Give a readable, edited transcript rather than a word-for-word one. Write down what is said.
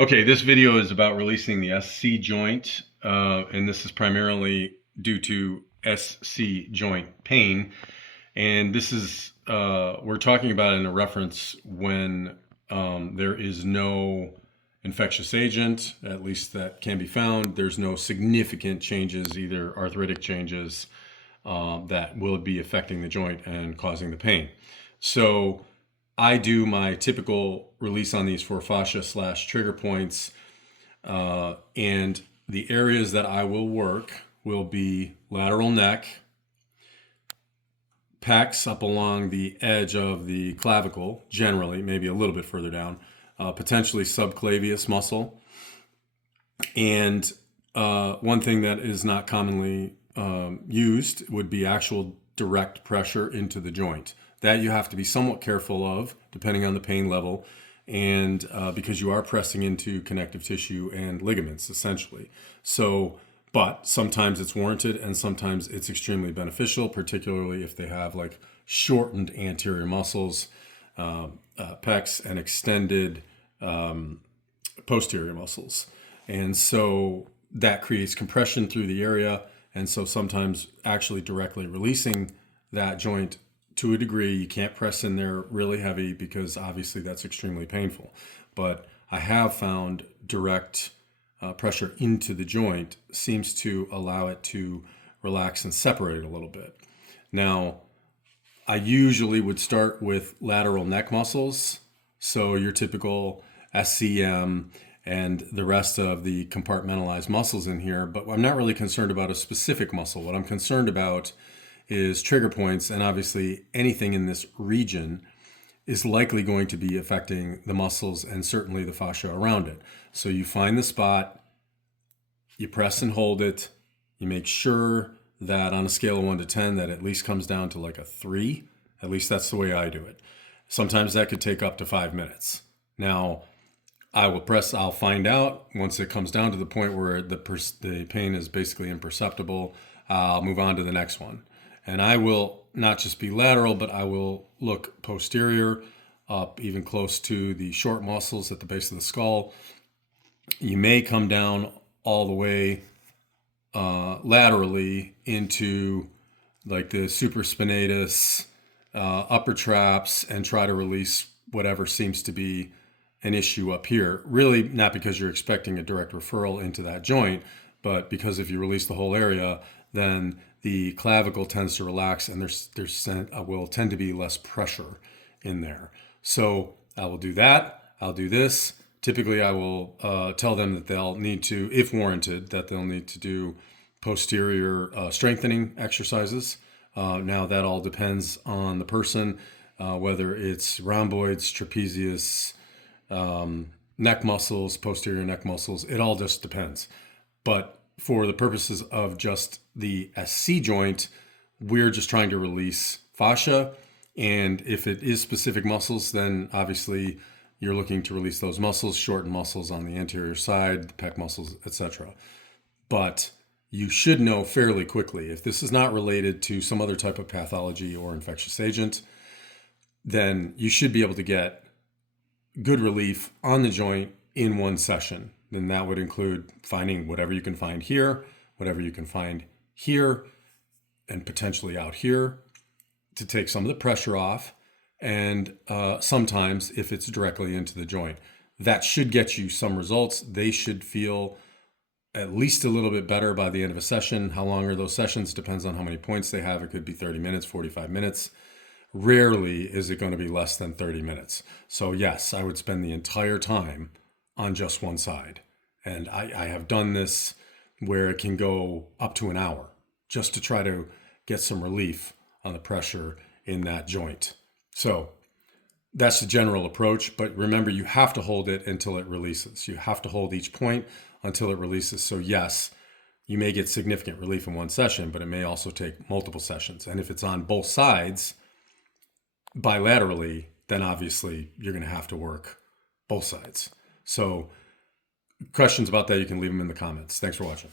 Okay, this video is about releasing the SC joint, and this is primarily due to SC joint pain. And this is, we're talking about in a reference when there is no infectious agent, at least that can be found. There's no significant changes, either arthritic changes, that will be affecting the joint and causing the pain. So I do my typical release on these four fascia slash trigger points, and the areas that I will work will be lateral neck, pecs up along the edge of the clavicle, generally, maybe a little bit further down, potentially subclavius muscle. And one thing that is not commonly used would be actual direct pressure into the joint. That you have to be somewhat careful of, depending on the pain level, and because you are pressing into connective tissue and ligaments, essentially. So, but sometimes it's warranted, and sometimes it's extremely beneficial, particularly if they have like shortened anterior muscles, pecs, and extended posterior muscles. And so that creates compression through the area. And so sometimes actually directly releasing that joint to a degree, you can't press in there really heavy because obviously that's extremely painful. But I have found direct pressure into the joint seems to allow it to relax and separate a little bit. Now, I usually would start with lateral neck muscles. So your typical SCM and the rest of the compartmentalized muscles in here, but I'm not really concerned about a specific muscle. What I'm concerned about is trigger points, and obviously anything in this region is likely going to be affecting the muscles and certainly the fascia around it. So you find the spot, you press and hold it, you make sure that on a scale of 1 to 10 that at least comes down to like a 3. At least that's the way I do it. Sometimes that could take up to 5 minutes. Now, I'll find out once it comes down to the point where the pain is basically imperceptible. I'll move on to the next one. And I will not just be lateral, but I will look posterior up even close to the short muscles at the base of the skull. You may come down all the way laterally into like the supraspinatus, upper traps, and try to release whatever seems to be an issue up here. Really not because you're expecting a direct referral into that joint, but because if you release the whole area, then the clavicle tends to relax and will tend to be less pressure in there. So I will do that. I'll do this. Typically, I will tell them that they'll need to, if warranted, that they'll need to do posterior strengthening exercises. Now, that all depends on the person, whether it's rhomboids, trapezius, neck muscles, posterior neck muscles. It all just depends. But for the purposes of just the SC joint, we're just trying to release fascia. And if it is specific muscles, then obviously you're looking to release those muscles, shorten muscles on the anterior side, the pec muscles, etc. But you should know fairly quickly if this is not related to some other type of pathology or infectious agent, then you should be able to get good relief on the joint in one session. Then that would include finding whatever you can find here, whatever you can find here, and potentially out here to take some of the pressure off. And sometimes if it's directly into the joint, that should get you some results. They should feel at least a little bit better by the end of a session. How long are those sessions? Depends on how many points they have. It could be 30 minutes, 45 minutes. Rarely is it going to be less than 30 minutes. So yes, I would spend the entire time on just one side. And I have done this where it can go up to an hour just to try to get some relief on the pressure in that joint. So that's the general approach. But remember, you have to hold it until it releases. You have to hold each point until it releases. So yes, you may get significant relief in one session, but it may also take multiple sessions. And if it's on both sides bilaterally, then obviously you're going to have to work both sides. So questions about that, you can leave them in the comments. Thanks for watching.